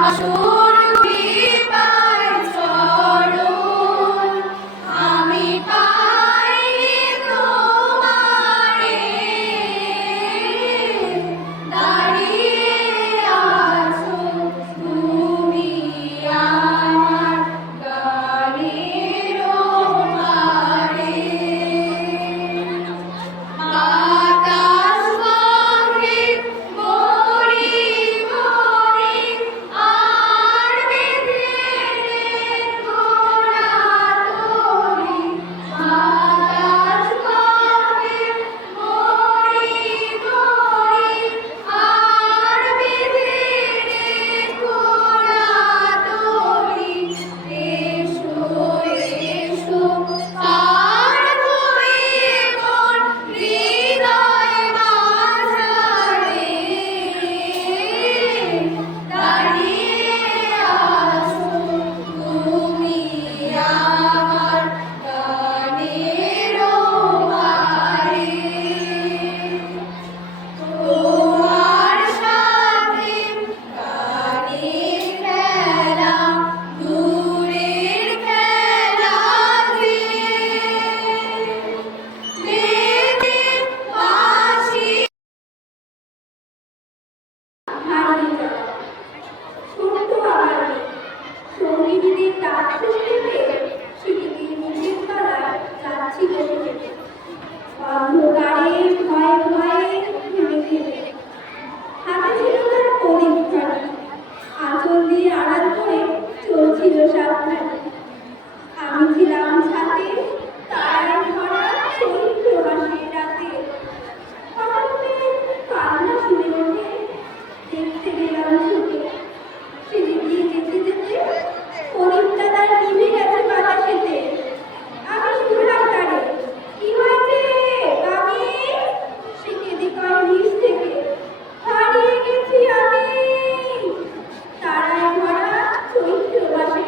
হারিয়ে